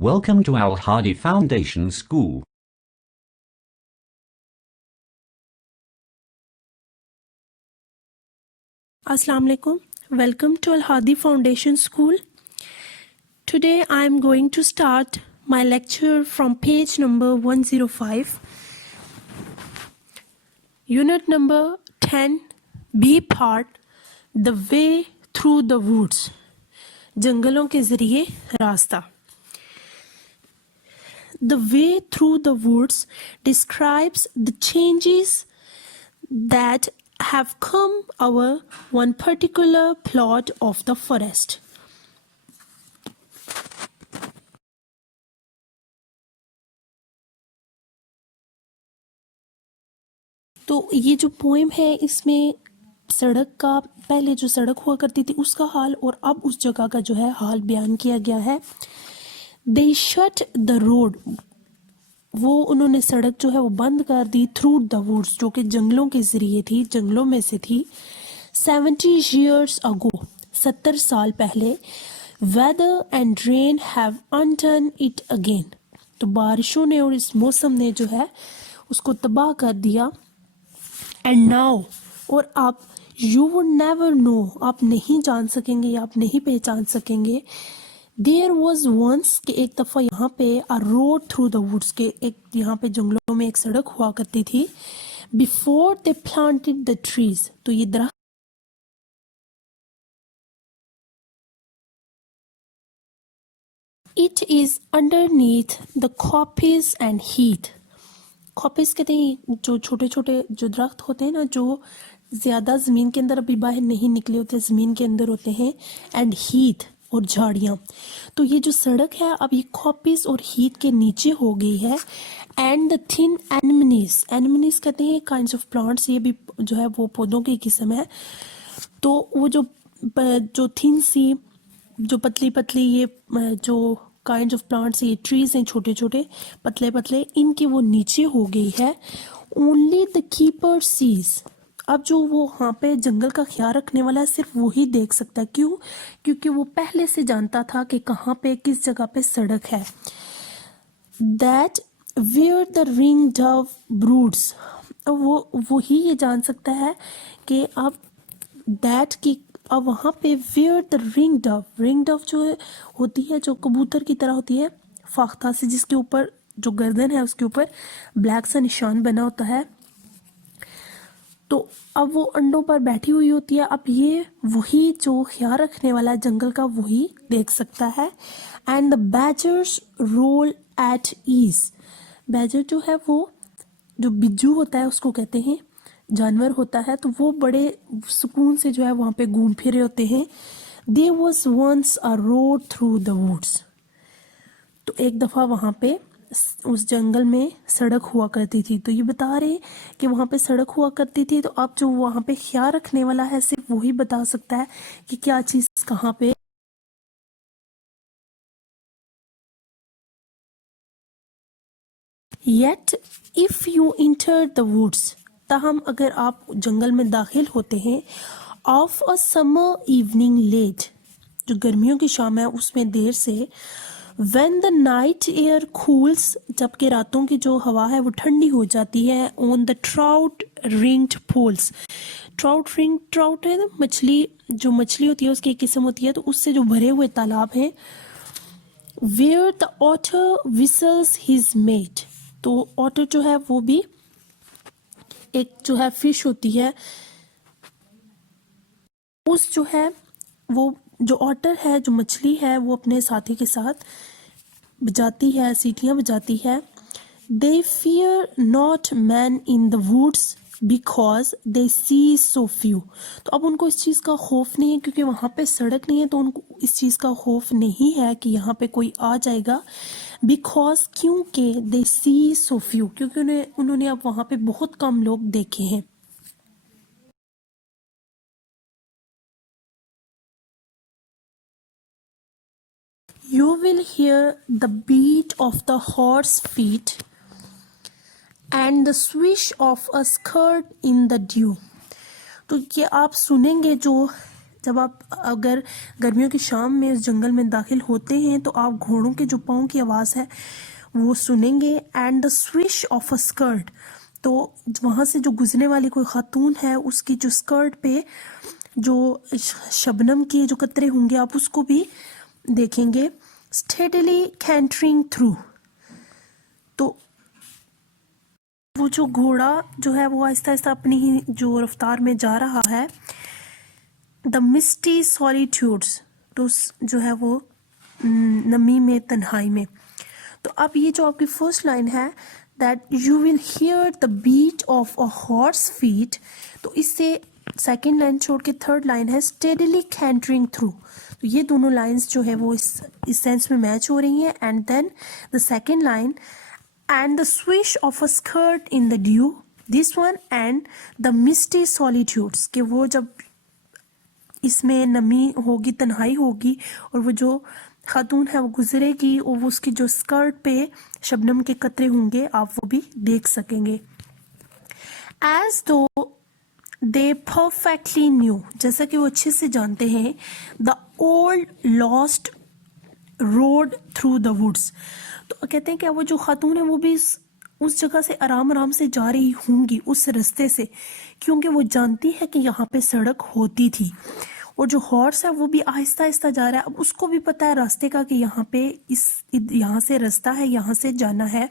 Welcome to Al Hadi Foundation School. Assalamu alaikum. Welcome to Al Hadi Foundation School. Today I am going to start my lecture from page number 105. Unit number 10, B part, The Way Through the Woods. जंगलों के जरिए रास्ता. The Way Through the Woods describes the changes that have come over one particular plot of the forest. तो ये जो poem है इसमें सड़क का पहले जो सड़क हुआ करती थी उसका हाल और अब उस जगह का जो है हाल बयान किया गया है. They shut the road, वो उन्होंने सड़क जो है वो बंद कर दी थ्रू द वुड्स, जो कि जंगलों के जरिए थी, जंगलों में से थी. 70 years ago, 70 साल पहले. Weather and rain have undone it again, तो बारिशों ने और इस मौसम ने जो है उसको तबाह कर दिया. And now, और अब, you would never know, आप नहीं जान सकेंगे या आप नहीं पहचान सकेंगे. There was once, कि एक दफ़ा यहाँ पे a road through the woods, के एक यहाँ पे जंगलों में एक सड़क हुआ करती थी. Before they planted the trees, तो ये दरख्त It is underneath the coppice and heath. कॉपिस कहते हैं जो छोटे छोटे जो दरख्त होते हैं ना, जो ज़्यादा ज़मीन के अंदर अभी बाहर नहीं निकले होते, ज़मीन के अंदर होते हैं. एंड हीथ, और झाड़ियाँ. तो ये जो सड़क है अब ये कॉपिस और हीथ के नीचे हो गई है. एंड द थिन एनमनीस, एनमनीस कहते हैं काइंड्स ऑफ प्लांट्स, ये भी जो है वो पौधों की किस्म है. तो वो जो थिन सी, जो पतली पतली ये जो काइंड ऑफ प्लांट्स, ये ट्रीज हैं छोटे छोटे पतले पतले, इनके वो नीचे हो गई है. ओनली द कीपर सीज, अब जो वो वहाँ पे जंगल का ख्याल रखने वाला है सिर्फ वो ही देख सकता है. क्यों? क्योंकि वो पहले से जानता था कि कहाँ पे किस जगह पे सड़क है. That where the ring dove broods, वो ही ये जान सकता है कि अब दैट की अब वहाँ पे वेयर द रिंग डव जो होती है, जो कबूतर की तरह होती है, फाख्ता से, जिसके ऊपर जो गर्दन है उसके ऊपर ब्लैक सा निशान बना होता है. तो अब वो अंडों पर बैठी हुई होती है. अब ये वही जो ख्याल रखने वाला है जंगल का वही देख सकता है. And the badgers roll at ease, badger जो है वो जो बिज्जू होता है उसको कहते हैं, जानवर होता है, तो वो बड़े सुकून से जो है वहाँ पे घूम फिर रहे होते हैं. There was once a road through the woods, तो एक दफ़ा वहाँ पे उस जंगल में सड़क हुआ करती थी. तो ये बता रहे कि वहाँ पे सड़क हुआ करती थी. तो अब जो वहाँ पे ख्याल रखने वाला है सिर्फ वही बता सकता है कि क्या चीज़ कहाँ पे. Yet if you enter the woods, ताहम अगर आप जंगल में दाखिल होते हैं, of a summer evening late, जो गर्मियों की शाम है उसमें देर से, when the night air cools, जबकि रातों की जो हवा है वो ठंडी हो जाती है, on the trout ringed pools, trout है ना मछली, जो मछली होती है उसकी एक किस्म होती है, तो उससे जो भरे हुए तालाब हैं. where the otter whistles his mate, तो ऑटर जो है वो भी एक जो है फिश होती है, उस जो है वो जो ऑटर है, जो मछली है, वो अपने साथी के साथ बजाती है, सीटियां बजाती है. They fear not man in the woods because they see so few, तो अब उनको इस चीज़ का खौफ नहीं है क्योंकि वहाँ पे सड़क नहीं है, तो उनको इस चीज़ का खौफ नहीं है कि यहाँ पे कोई आ जाएगा. बिकॉज, क्योंकि दे सी सो फ्यू, क्योंकि उन्होंने अब वहाँ पे बहुत कम लोग देखे हैं. You will hear the beat of the horse feet and the swish of a skirt in the dew. तो ये आप सुनेंगे जो जब आप अगर गर्मियों की शाम में उस जंगल में दाखिल होते हैं तो आप घोड़ों के जो पाँव की आवाज़ है वो सुनेंगे। And the swish of a skirt, तो वहाँ से जो गुजरने वाली कोई खातून है उसकी जो स्कर्ट पे जो शबनम के जो कतरे होंगे आप उसको भी देखेंगे। स्टेडली कैंटरिंग थ्रू, तो वो जो घोड़ा जो है वो आहिस्ता आहिस्ता अपनी ही जो रफ्तार में जा रहा है। द मिस्टी सॉलिट्यूड्स, तो जो है वो नमी में, तन्हाई में। तो अब ये जो आपकी फर्स्ट लाइन है that you will hear the beat of a horse feet, तो इससे सेकेंड लाइन छोड़ के थर्ड लाइन है स्टेडली कैंटरिंग थ्रू। तो ये दोनों लाइंस जो है वो इस सेंस में मैच हो रही हैं। And then the second line and the swish of a skirt in the dew, this one, and the misty solitudes, कि वो जब इसमें नमी होगी, तन्हाई होगी और वो जो खातून है वो गुजरेगी और वो उसकी जो स्कर्ट पे शबनम के कतरे होंगे आप वो भी देख सकेंगे। As though they perfectly knew, जैसा कि वो अच्छे से जानते हैं, the old lost road through the woods, तो कहते हैं कि वो जो खातून है वो भी उस जगह से आराम आराम से जा रही होंगी उस रास्ते से, क्योंकि वो जानती है कि यहाँ पे सड़क होती थी। और जो हॉर्स है वो भी आहिस्ता आहिस्ता जा रहा है, अब उसको भी पता है रास्ते का कि यहाँ पे यहाँ से रास्ता है, यहाँ से जाना है।